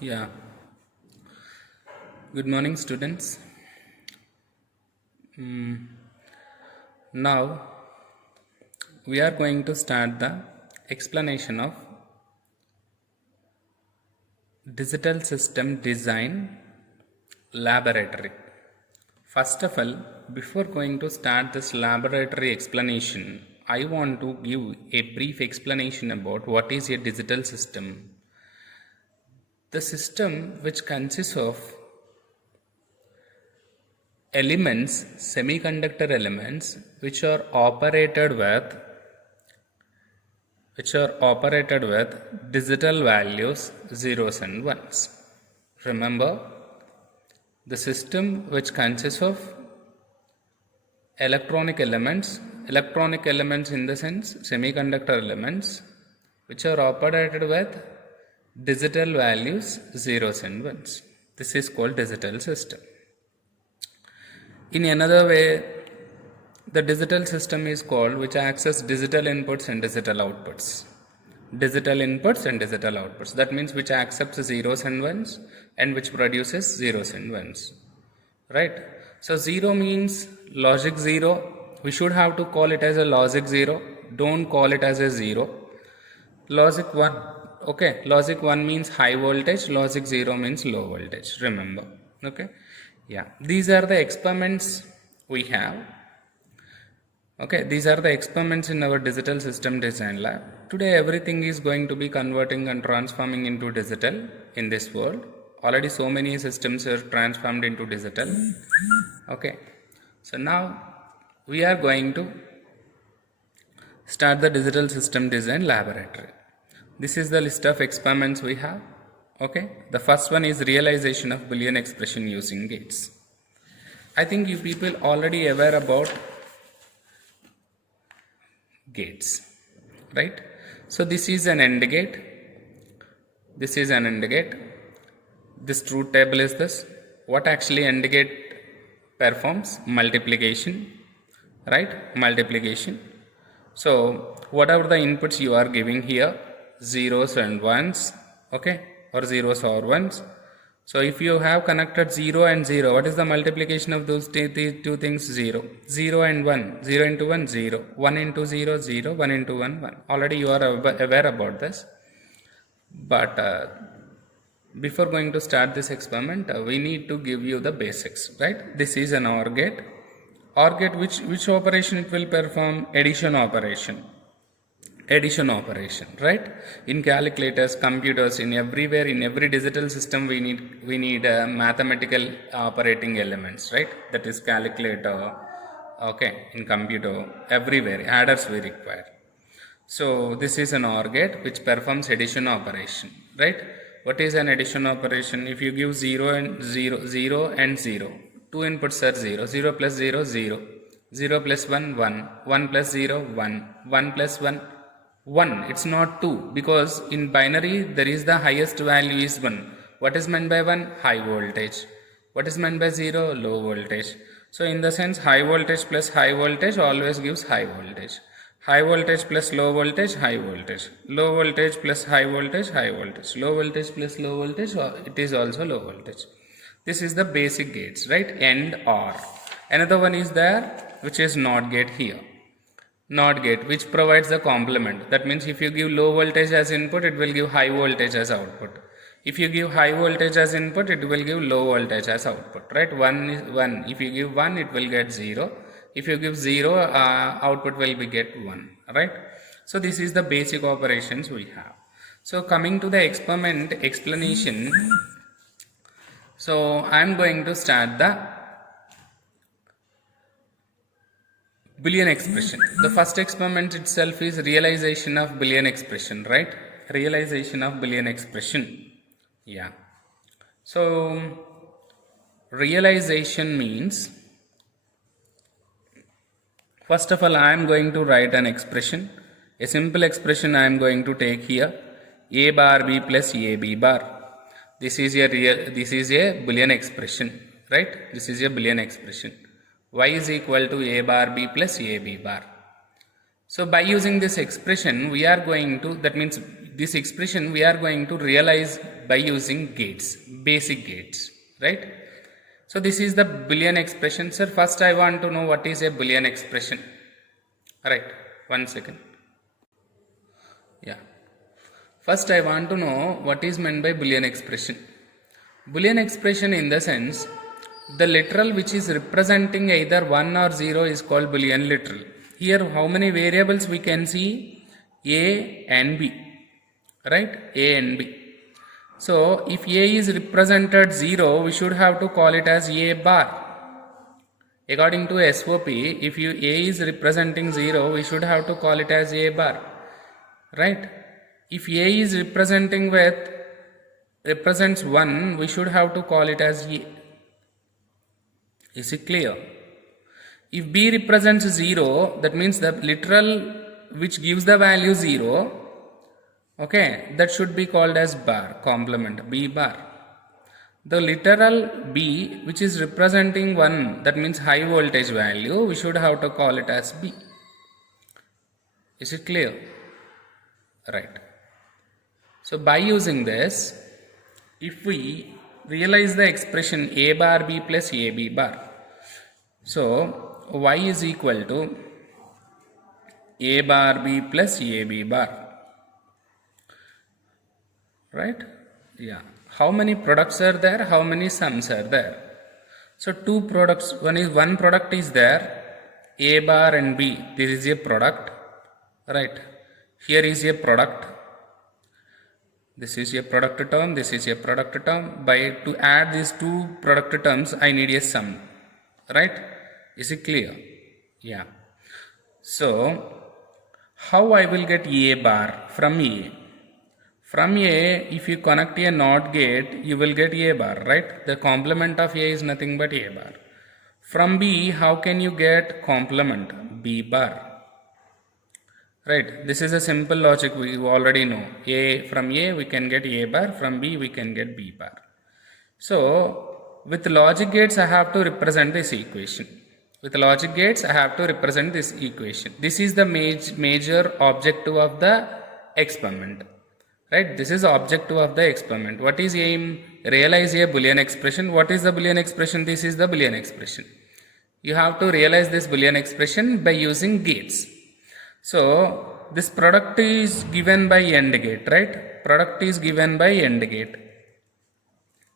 Yeah. Good morning, students. Now we are going to start the explanation of digital system design laboratory. First of all, before going to start this laboratory explanation, I want to give a brief explanation about what is a digital system. The system which consists of elements, semiconductor elements, which are operated with digital values, zeros and ones. Remember, the system which consists of electronic elements in the sense semiconductor elements, which are operated with digital values, zeros and ones. This is called digital system. In another way, the digital system is called which access digital inputs and digital outputs. Digital inputs and digital outputs. That means which accepts zeros and ones and which produces zeros and ones. Right? So 0 means logic 0. We should have to call it as a logic 0. Don't call it as a 0. Logic 1. Okay. Logic 1 means high voltage. Logic 0 means low voltage. Remember. Okay. Yeah. These are the experiments we have. Okay, these are the experiments in our digital system design lab. Today everything is going to be converting and transforming into digital in this world. Already so many systems are transformed into digital. Okay, so now we are going to start the digital system design laboratory. This is the list of experiments we have. Okay, the first one is realization of Boolean expression using gates. I think you people already aware about gates, right? So this is an AND gate, this is an AND gate, this truth table is this. What actually AND gate performs? Multiplication, right? Multiplication. So whatever the inputs you are giving here, zeros and ones, okay, or zeros or ones. So if you have connected 0 and 0, what is the multiplication of those two things? 0. 0 and 1. 0 into 1, 0. 1 into 0, 0. 1 into 1, 1. Already you are aware about this. But before going to start this experiment, we need to give you the basics, right? This is an OR gate. OR gate, which operation it will perform? Addition operation. Addition operation, right? In calculators, computers, in everywhere, in every digital system, we need mathematical operating elements, right? That is calculator. Okay, in computer, everywhere adders we require. So this is an OR gate which performs addition operation, right? What is an addition operation? If you give 0 and 0, 0 and 0, two inputs are 0. 0 plus 0, 0. 0 plus 1, 1. 1 plus 0, 1. 1 plus 1, 1. It's not 2 because in binary there is the highest value is 1. What is meant by 1? High voltage. What is meant by 0? Low voltage. So in the sense high voltage plus high voltage always gives high voltage. High voltage plus low voltage, high voltage. Low voltage plus high voltage, high voltage. Low voltage plus low voltage, it is also low voltage. This is the basic gates, right? AND OR. Another one is there which is NOT gate here. NOT gate which provides the complement. That means if you give low voltage as input, it will give high voltage as output. If you give high voltage as input, it will give low voltage as output, right? 1 is 1. If you give 1, it will get 0. If you give 0, output will be get 1, right? So this is the basic operations we have. So coming to the experiment explanation. So I am going to start the Boolean expression. The first experiment itself is realization of Boolean expression, right? Realization of Boolean expression. Yeah. So realization means, first of all, I am going to write an expression. A simple expression I am going to take here. A bar B plus AB bar. This is a Boolean expression, right? This is a Boolean expression. Y is equal to A bar B plus AB bar. So by using this expression, we are going to, that means this expression we are going to realize by using gates, basic gates, right? So this is the Boolean expression. Sir, first I want to know what is a Boolean expression. Alright, 1 second. Yeah. First I want to know what is meant by Boolean expression. Boolean expression in the sense, the literal which is representing either 1 or 0 is called Boolean literal. Here how many variables we can see? A and B, right? A and B. So if A is represented 0, we should have to call it as A bar. According to SOP, if A is representing 0, we should have to call it as A bar, right? If A is represents 1, we should have to call it as A. Is it clear? If B represents 0, that means the literal which gives the value 0, okay, that should be called as bar, complement, B bar. The literal B which is representing 1, that means high voltage value, we should have to call it as B. Is it clear? Right. So by using this, if we realize the expression A bar B plus AB bar, so Y is equal to A bar B plus AB bar, right? Yeah. How many products are there? How many sums are there? So two products, one product is there, A bar and B. This is a product, right? Here is a product. This is a product term, this is a product term. To add these two product terms, I need a sum, right? Is it clear? Yeah. So how I will get A bar from A? From A, if you connect a NOT gate, you will get A bar, right? The complement of A is nothing but A bar. From B, how can you get complement? B bar. Right, this is a simple logic we already know. From A we can get A bar, from B we can get B bar. So, with logic gates I have to represent this equation. With logic gates I have to represent this equation. This is the major objective of the experiment. Right, this is the objective of the experiment. What is aim? Realize a Boolean expression. What is the Boolean expression? This is the Boolean expression. You have to realize this Boolean expression by using gates. So this product is given by AND gate, right? Product is given by AND gate.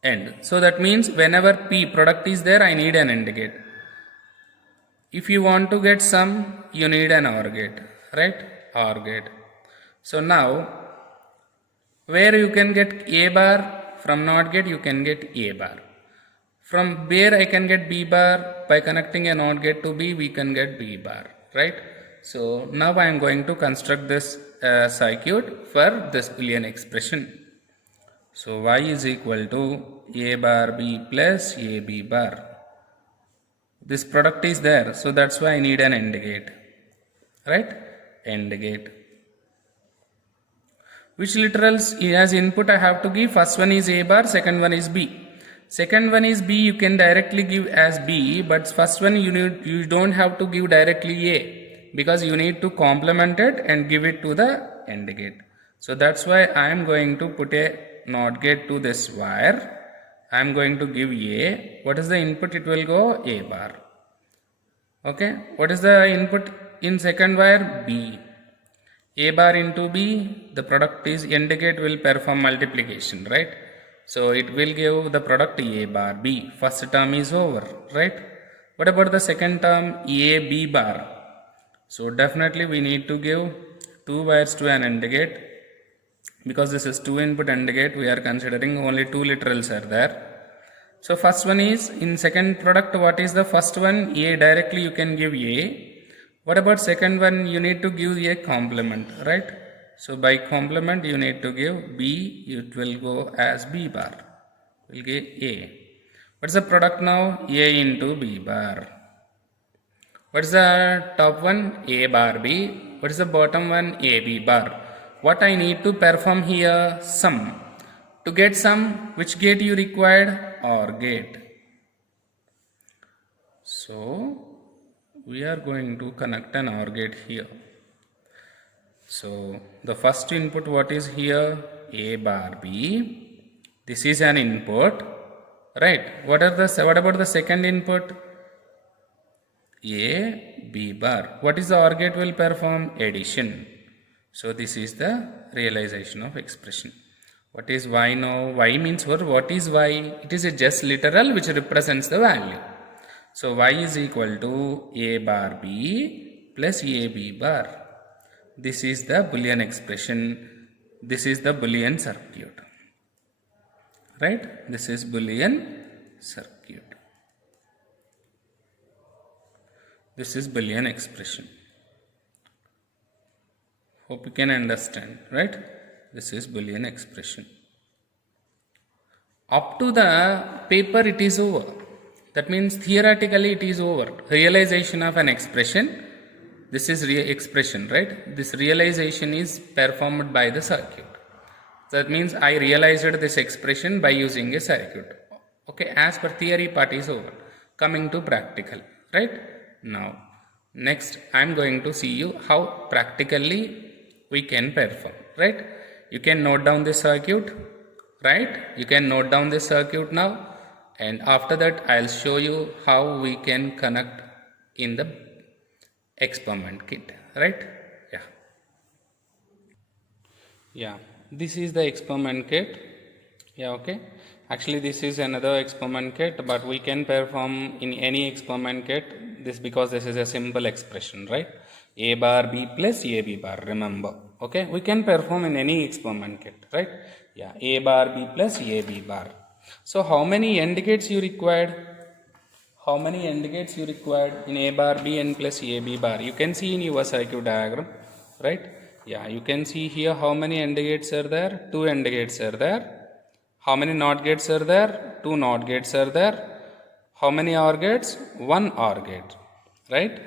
AND. So that means whenever P product is there, I need an AND gate. If you want to get sum, you need an OR gate, right? OR gate. So now, where you can get A bar, from NOT gate you can get A bar. From where I can get B bar, by connecting a NOT gate to B, we can get B bar, right? So now I am going to construct this circuit for this Boolean expression. So Y is equal to A bar B plus AB bar. This product is there, so that's why I need an AND gate, right? AND gate. Which literals as input I have to give? First one is A bar, second one is B. Second one is B, you can directly give as B, but first one you don't have to give directly A, because you need to complement it and give it to the AND gate. So that's why I am going to put a NOT gate to this wire. I am going to give A. What is the input? It will go A bar. Okay. What is the input in second wire? B. A bar into B, the product is AND gate will perform multiplication, right? So it will give the product A bar B. First term is over, right? What about the second term? A B bar. So definitely we need to give two wires to an AND gate. Because this is two input AND gate, we are considering only two literals are there. So first one is, in second product, what is the first one? A, directly you can give A. What about second one? You need to give a complement, right? So by complement you need to give B, it will go as B bar. We'll get A. What's the product now? A into B bar. What's the top one? A bar B. What is the bottom one? A B bar. What I need to perform here? Sum. To get sum, which gate you required? OR gate. So we are going to connect an OR gate here. So the first input, what is here? A bar B. This is an input, right? What about the second input? A B bar. What is the OR gate will perform? Addition. So this is the realization of expression. What is y now? Y means what is y? It is a just literal which represents the value. So y is equal to A bar B plus A B bar. This is the Boolean expression. This is the Boolean circuit. Right? This is Boolean circuit. This is Boolean expression. Hope you can understand, right? This is Boolean expression. Up to the paper it is over. That means theoretically it is over. Realization of an expression. This is expression, right? This realization is performed by the circuit. That means I realized this expression by using a circuit. Okay, as per theory part is over. Coming to practical, right? Now, next I am going to see you how practically we can perform, right? You can note down this circuit, right? You can note down this circuit now, and after that I'll show you how we can connect in the experiment kit, right? Yeah, this is the experiment kit. Yeah, okay. Actually this is another experiment kit, but we can perform in any experiment kit this because this is a simple expression, right? A bar B plus A B bar, remember. Okay, we can perform in any experiment kit, right? Yeah, A bar B plus A B bar. So how many AND gates you required? How many AND gates you required in A bar B and plus A B bar? You can see in your circuit diagram, right? Yeah, you can see here how many AND gates are there? 2 AND gates are there. How many NOT gates are there? 2 NOT gates are there. How many OR gates? 1 OR gate, right?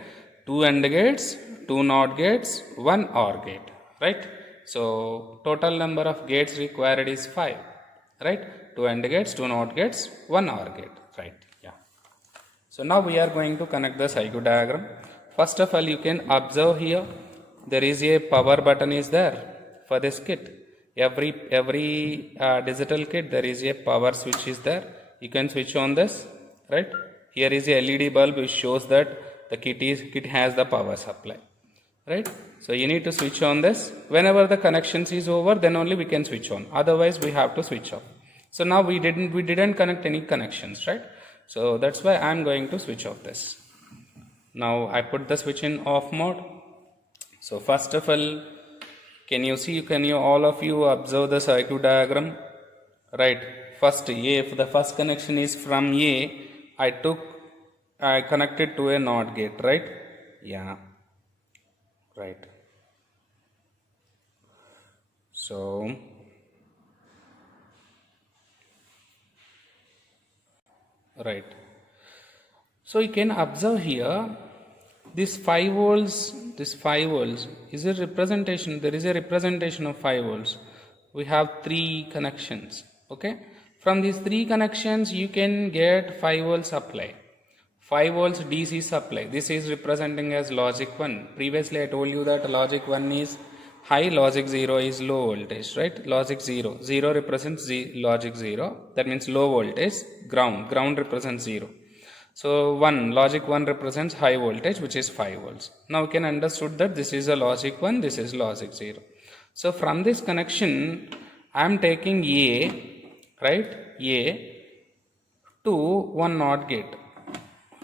2 AND gates, 2 NOT gates, 1 OR gate, right? So total number of gates required is 5, right? 2 AND gates, 2 NOT gates, 1 OR gate, right? Yeah. So now we are going to connect the circuit diagram. First of all, you can observe here there is a power button is there for this kit. Every digital kit there is a power switch is there. You can switch on this, right? Here is a LED bulb which shows that the kit has the power supply, right? So you need to switch on this. Whenever the connections is over, then only we can switch on. Otherwise we have to switch off. So now we didn't connect any connections, right? So that's why I am going to switch off this. Now I put the switch in off mode. So first of all, can you all of you observe the circuit diagram? Right. First A, if the first connection is from A, I connected to a NOT gate, right? Yeah. Right. So right. So you can observe here this 5 volts is a representation. There is a representation of 5 volts. We have 3 connections. Okay, from these 3 connections you can get 5 volt supply, 5 volts DC supply. This is representing as logic 1. Previously I told you that logic 1 is high, logic 0 is low voltage, right? Logic 0 represents logic 0, that means low voltage. Ground represents 0. So logic 1 represents high voltage, which is 5 volts. Now we can understood that this is a logic 1, this is logic 0. So from this connection I am taking A, right? A to 1 NOT gate,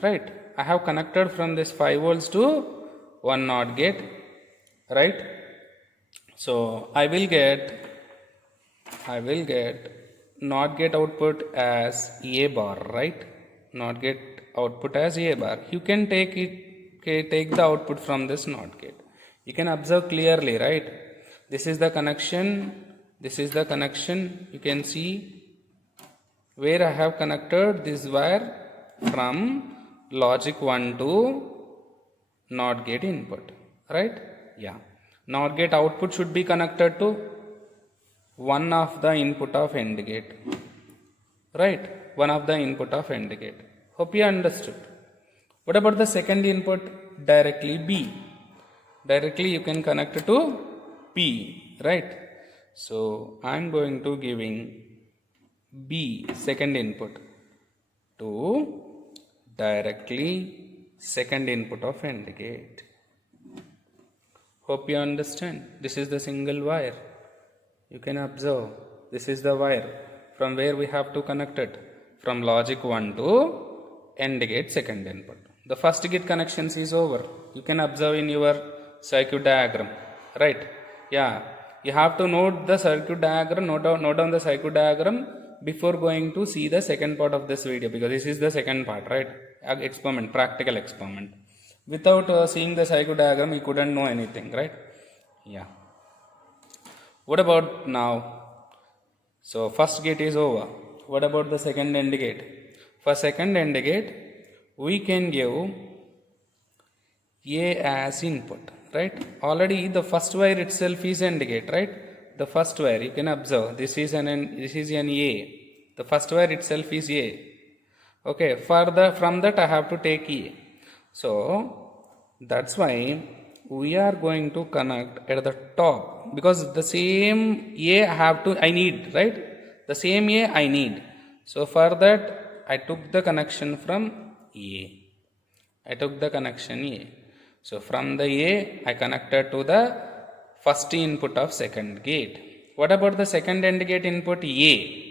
right? I have connected from this 5 volts to 1 NOT gate, right? So I will get NOT gate output as A bar, right? NOT gate output as A bar. You can take the output from this NOT gate. You can observe clearly, right? This is the connection. This is the connection. You can see where I have connected this wire from logic 1 to NOT gate input, right? Yeah. NOT gate output should be connected to one of the input of AND gate, right? One of the input of AND gate. Hope you understood. What about the second input? Directly B. Directly you can connect to P, right? So I'm going to giving B second input to directly second input of AND gate. Hope you understand. This is the single wire. You can observe. This is the wire from where we have to connect it. From logic 1 to AND gate second input. The first gate connections is over. You can observe in your circuit diagram. Right? Yeah. You have to note the circuit diagram, note down the circuit diagram before going to see the second part of this video, because this is the second part, right? Experiment, practical experiment. Without seeing the circuit diagram, you couldn't know anything, right? Yeah. What about now? So first gate is over. What about the second AND gate? For second AND gate, we can give A as input, right? Already the first wire itself is AND gate, right? The first wire, you can observe, this is an A. The first wire itself is A. Okay, from that I have to take A. So that's why we are going to connect at the top, because the same A I need, right? The same A I need. So for that I took the connection from A. So from the A I connected to the first input of second gate. What about the second AND gate input A?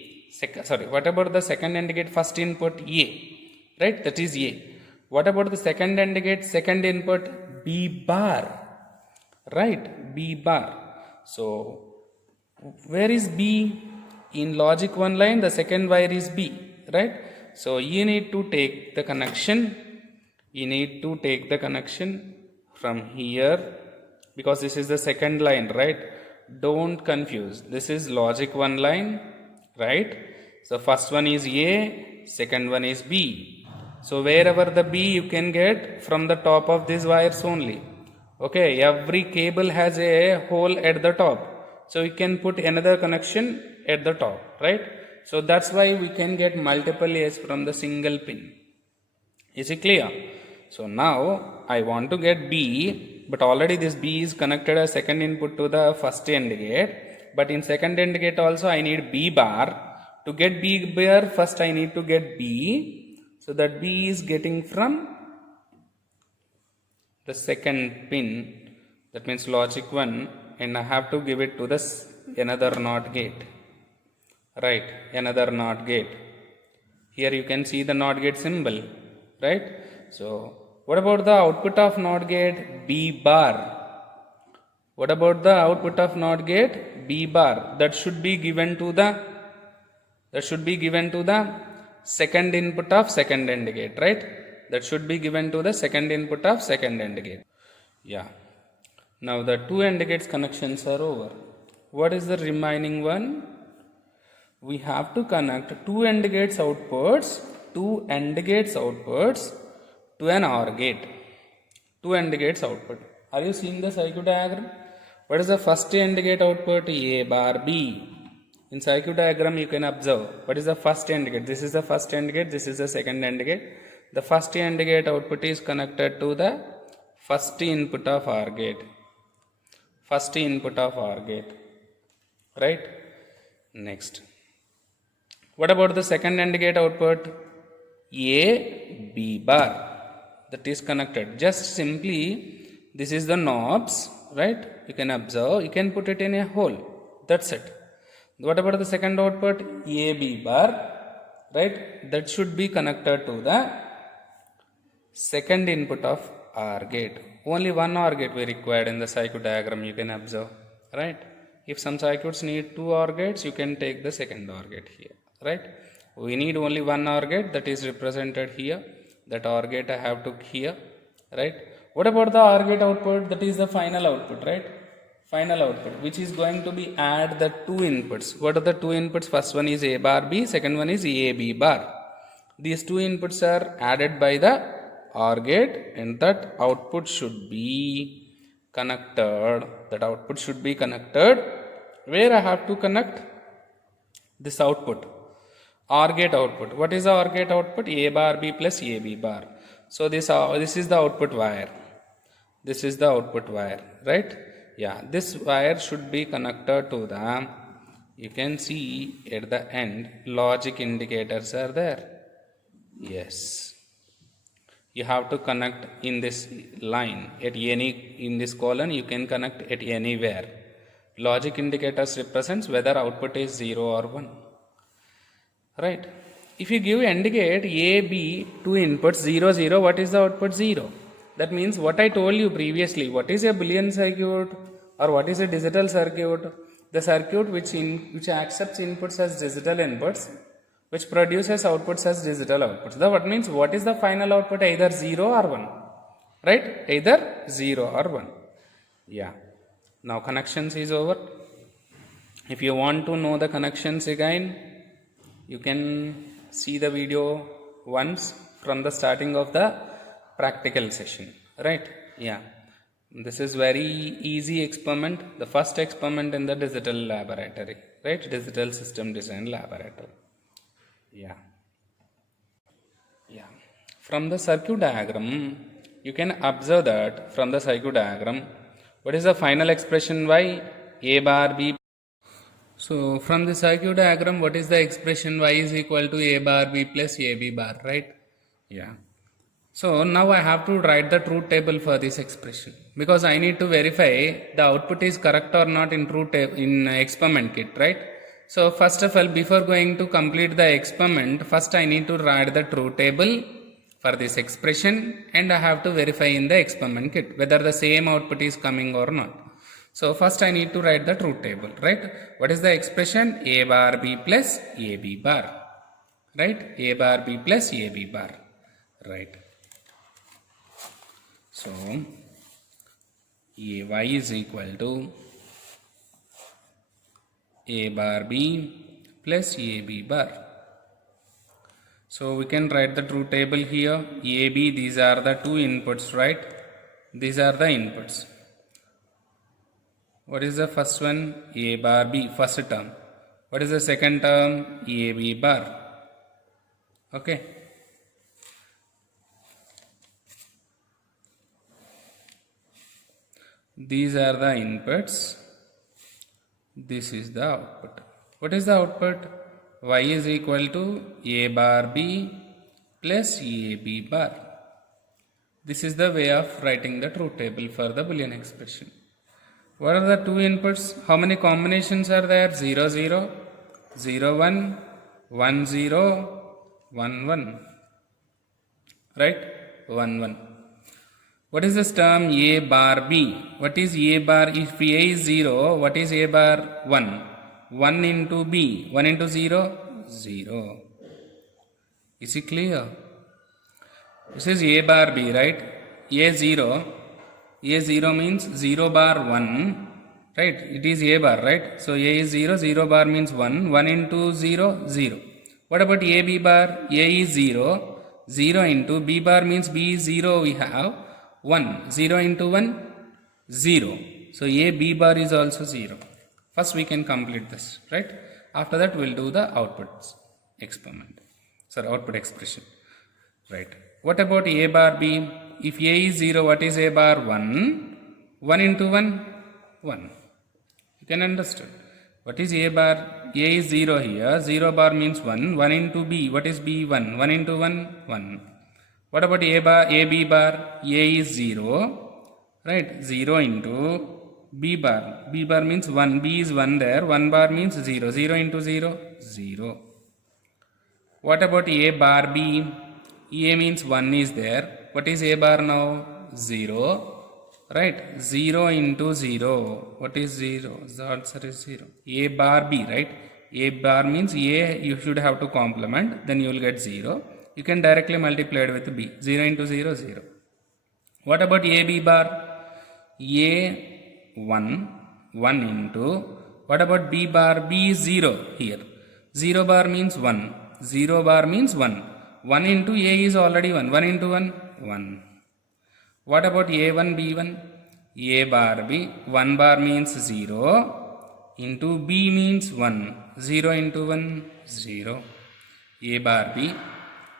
What about the second AND gate first input A? Right, that is A. What about the second AND gate second input B bar? Right, B bar. So where is B? In logic 1 line, the second wire is B, right? So you need to take the connection. From here, because this is the second line, right? Don't confuse. This is logic 1 line, right? So first one is A, second one is B. So wherever the B you can get from the top of these wires only. Okay, every cable has a hole at the top. So you can put another connection at the top, right? So that's why we can get multiple A's from the single pin. Is it clear? So now I want to get B, but already this B is connected as second input to the first AND gate. But in second AND gate also I need B bar. To get B bar, first I need to get B. So that B is getting from the second pin. That means logic 1, and I have to give it to this another NOT gate. Right, another NOT gate. Here you can see the NOT gate symbol, right? So what about the output of NOT gate? B bar. What about the output of NOT gate? B bar. That should be given to the second input of second AND gate, right? That should be given to the second input of second AND gate. Yeah. Now the two AND gates connections are over. What is the remaining one? We have to connect two AND gates outputs to an OR gate. Two AND gates output. Are you seeing the circuit diagram? What is the first AND gate output? A bar B. In circuit diagram you can observe what is the first AND gate. This is the first AND gate, this is the second AND gate. The first AND gate output is connected to the first input of OR gate. Right? Next. What about the second AND gate output? A B bar. That is connected. Just simply this is the knobs, right? You can observe, you can put it in a hole. That's it. What about the second output? A B bar, right? That should be connected to the second input of OR gate. Only one OR gate we required in the circuit diagram, you can observe, right? If some circuits need two OR gates, you can take the second OR gate here, right? We need only one OR gate, that is represented here. That OR gate I have to here, right? What about the OR gate output? That is the final output, right? Final output, which is going to be add the two inputs. What are the two inputs? First one is A bar B, second one is A B bar. These two inputs are added by the OR gate, and that output should be connected. Where I have to connect this output? OR gate output. What is the OR gate output? A bar B plus A B bar. So this is the output wire. Right? Yeah, this wire should be connected to the, you can see at the end, logic indicators are there. Yes. You have to connect in this line at any, in this column you can connect at anywhere. Logic indicators represents whether output is 0 or 1. Right. If you give AND gate A, B, two inputs 0, 0, what is the output? 0. That means what I told you previously, what is a Boolean circuit or what is a digital circuit? The circuit which accepts inputs as digital inputs, which produces outputs as digital outputs. What means what is the final output? Either 0 or 1. Right? Either 0 or 1. Yeah. Now connections is over. If you want to know the connections again, you can see the video once from the starting of the practical session, right? Yeah, this is very easy experiment, the first experiment in the digital laboratory, right? Digital system design laboratory. Yeah, from the circuit diagram you can observe that from the circuit diagram what is the final expression? Y A bar B. So from the circuit diagram, what is the expression? Y is equal to A bar B plus AB bar, right? Yeah. So now I have to write the truth table for this expression because I need to verify the output is correct or not in truth in experiment kit, right? So first of all, before going to complete the experiment, first I need to write the truth table for this expression and I have to verify in the experiment kit whether the same output is coming or not. So first I need to write the truth table, right? What is the expression? A bar B plus AB bar, right? A bar B plus AB bar, right? So AY is equal to A bar B plus AB bar. So we can write the truth table here. AB, these are the two inputs, right? These are the inputs. What is the first one? A bar B, first term. What is the second term? AB bar. Okay. These are the inputs. This is the output. What is the output? Y is equal to A bar B plus AB bar. This is the way of writing the truth table for the Boolean expression. What are the two inputs? How many combinations are there? 0, 0, 0, 1, 1, 0, 1, 1. Right? 1, 1. What is this term? A bar B. What is A bar? If A is 0, what is A bar? 1. 1 into B. 1 into 0? 0. Is it clear? This is A bar B, right? A 0. A 0 means 0 bar 1, right? It is A bar, right? So A is 0, 0 bar means 1, 1 into 0, 0. What about A B bar? A is 0, 0 into B bar means B is 0, we have 1, 0 into 1, 0. So A B bar is also 0. First we can complete this, right? After that we will do the output experiment. Sorry, output expression, right? What about A bar B? If A is 0, what is A bar? 1. 1 into 1? 1. You can understand. What is A bar? A is 0 here. 0 bar means 1. 1 into B. What is B? 1. 1 into 1? 1. What about A bar? A B bar? A is 0. Right? 0 into B bar. B bar means 1. B is 1 there. 1 bar means 0. 0 into 0? 0. What about A bar B? A means 1 is there. What is A bar now? 0. Right? 0 into 0. What is 0? The answer is 0. A bar B, right? A bar means A you should have to complement. Then you will get 0. You can directly multiply it with B. 0 into 0, 0. What about A B bar? A 1. 1 into. What about B bar? B is 0 here. 0 bar means 1. 0 bar means 1. 1 into A is already 1. 1 into 1? 1. What about A1, B1? A bar B. 1 bar means 0. Into B means 1. 0 into 1? 0. A bar B.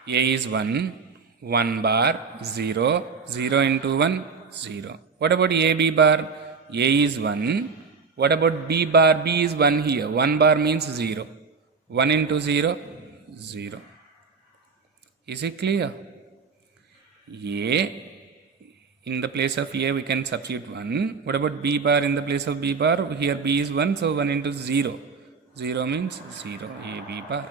A is 1. 1 bar 0. 0 into 1? 0. What about A B bar? A is 1. What about B bar? B is 1 here. 1 bar means 0. 1 into 0, 0. Is it clear? A, in the place of A we can substitute 1. What about B bar in the place of B bar? Here B is 1, so 1 into 0. 0 means 0, A, B bar.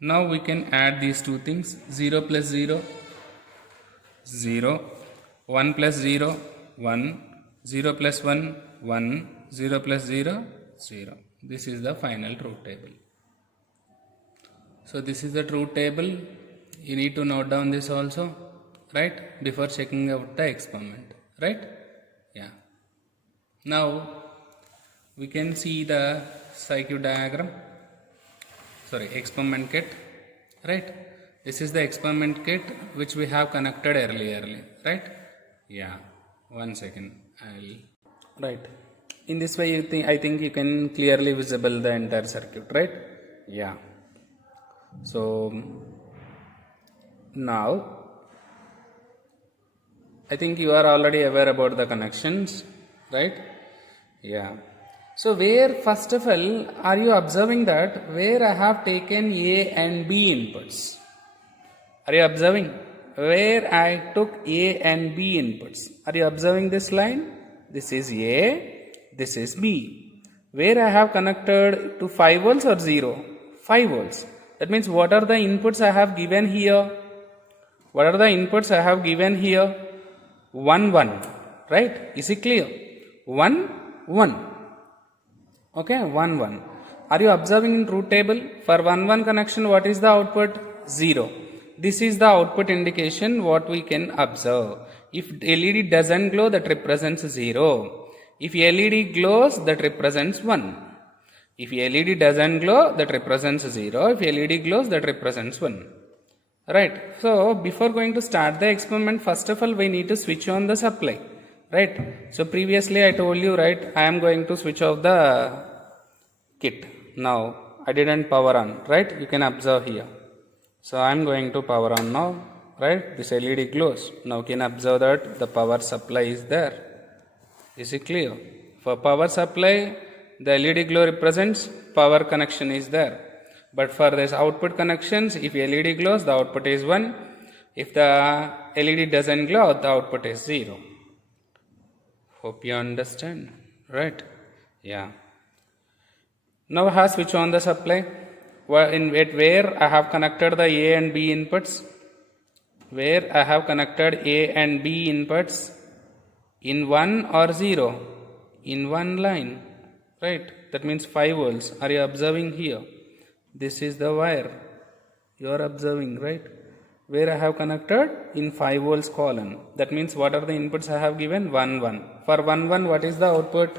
Now we can add these two things. 0 plus 0, 0. 1 plus 0, 1. 0 plus 1, 1. 0 plus 0, 0. This is the final truth table. So this is the truth table. You need to note down this also, right, before checking out the experiment, right? Yeah. Now we can see the circuit diagram, experiment kit, right? This is the experiment kit which we have connected earlier, right? Yeah. 1 second. Right. In this way, I think you can clearly visible the entire circuit, right? Yeah. So now I think you are already aware about the connections, right? Yeah. So where, first of all, are you observing that where I have taken A and B inputs? Are you observing? Where I took A and B inputs. Are you observing this line? This is A, this is B. Where I have connected to 5 volts or 0? 5 volts. That means what are the inputs I have given here? What are the inputs I have given here? 1, 1. Right? Is it clear? 1, 1. Okay, 1, 1. Are you observing in truth table? For 1, 1 connection, what is the output? 0. This is the output indication what we can observe. If LED doesn't glow, that represents 0. If LED glows, that represents 1. If LED doesn't glow, that represents 0. If LED glows, that represents 1. Right. So, before going to start the experiment, first of all, we need to switch on the supply. Right. So, previously I told you, right, I am going to switch off the kit. Now, I didn't power on, right? You can observe here. So, I am going to power on now, right? This LED glows. Now, you can observe that the power supply is there. Is it clear? For power supply, the LED glow represents power connection is there. But for this output connections, if LED glows, the output is 1. If the LED doesn't glow, the output is 0. Hope you understand, right? Yeah. Now I have switch on the supply. Where I have connected the A and B inputs. Where I have connected A and B inputs in 1 or 0? In one line, right? That means 5 volts. Are you observing here? This is the wire. You are observing, right? Where I have connected in 5 volts column. That means what are the inputs I have given? 1, 1. For 1, 1, what is the output?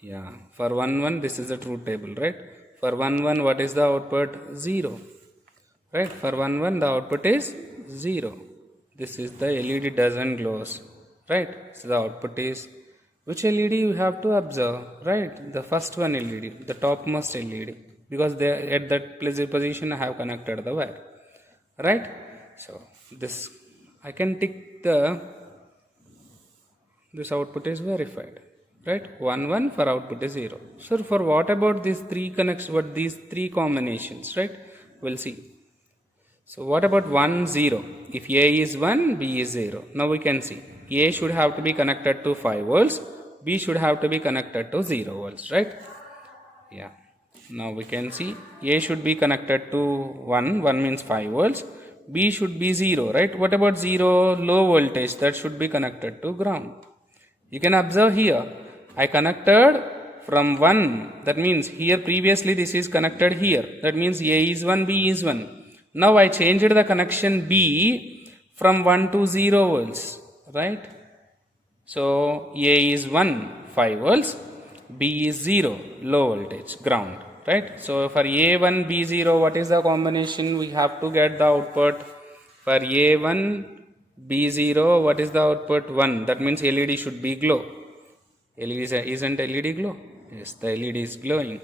Yeah. For 1, 1, this is the truth table, right? For 1, 1, what is the output? 0. Right? For 1, 1, the output is 0. This is the LED doesn't glows. Right? So the output is, which LED you have to observe? Right? The first one LED, the topmost LED. Because they, at that position I have connected the wire. Right? So this, I can tick the, this output is verified. Right? 1, 1 for output is 0. So for what about these three connections, what these three combinations, right? We'll see. So what about 1, 0? If A is 1, B is 0. Now we can see. A should have to be connected to 5 volts. B should have to be connected to 0 volts, right? Yeah. Now we can see A should be connected to 1. 1 means 5 volts. B should be 0, right? What about 0? Low voltage. That should be connected to ground. You can observe here. I connected from 1. That means here previously this is connected here. That means A is 1, B is 1. Now I changed the connection B from 1 to 0 volts. Right? So A is 1, 5 volts. B is 0, low voltage, ground. Right? So for A1, B0, what is the combination? We have to get the output. For A1, B0, what is the output? 1. That means LED should be glow. Isn't LED glow? Yes, the LED is glowing.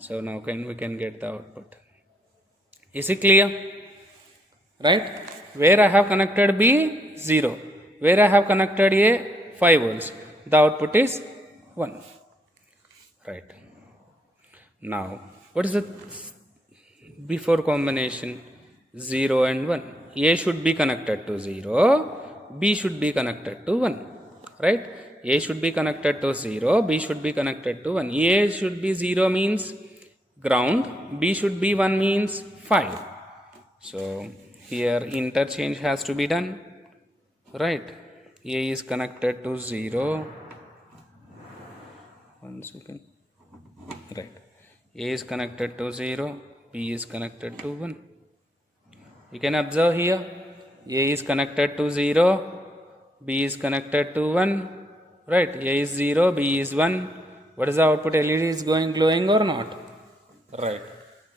So now we can get the output. Is it clear? Right? Where I have connected B? 0. where I have connected a 5 volts, the output is 1. Right. Now, what is the before combination? 0 and 1. A should be connected to 0, B should be connected to 1. Right? A should be connected to 0, B should be connected to 1. A should be 0 means ground, B should be 1 means 5. So, here interchange has to be done. Right? A is connected to 0. 1 second. Right. A is connected to 0, B is connected to 1. You can observe here, A is connected to 0, B is connected to 1, right? A is 0, B is 1. What is the output? LED is going glowing or not? Right.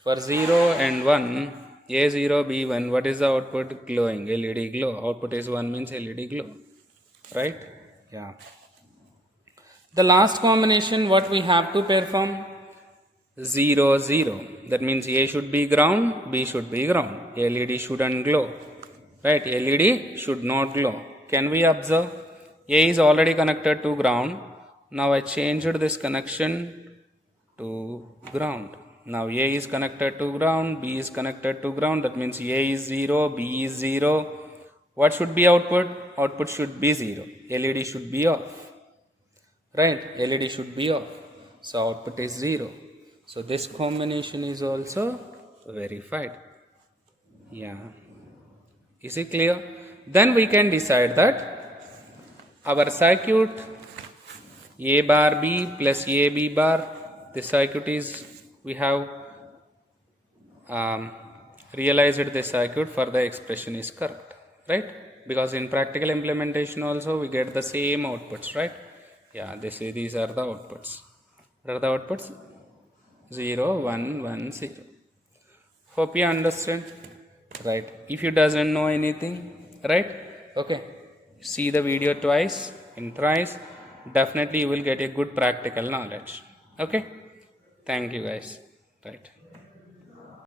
For 0 and 1, A 0, B 1, what is the output? Glowing, LED glow. Output is 1 means LED glow. Right? Yeah. The last combination, what we have to perform? 0, 0. That means A should be ground, B should be ground. LED shouldn't glow. Right? LED should not glow. Can we observe? A is already connected to ground. Now I changed this connection to ground. Now A is connected to ground, B is connected to ground. That means A is 0, B is 0. What should be output? Output should be 0. LED should be off. Right? LED should be off. So output is 0. So this combination is also verified. Yeah. Is it clear? Then we can decide that our circuit A bar B plus AB bar, this circuit is, we have realized this circuit, for the expression is correct. Right? Because in practical implementation also we get the same outputs. Right? Yeah, these are the outputs. What are the outputs? 0, 1, 1, 0. Hope you understand. Right? If you doesn't know anything, right? Okay. See the video twice and thrice. Definitely you will get a good practical knowledge. Okay? Thank you guys. Right.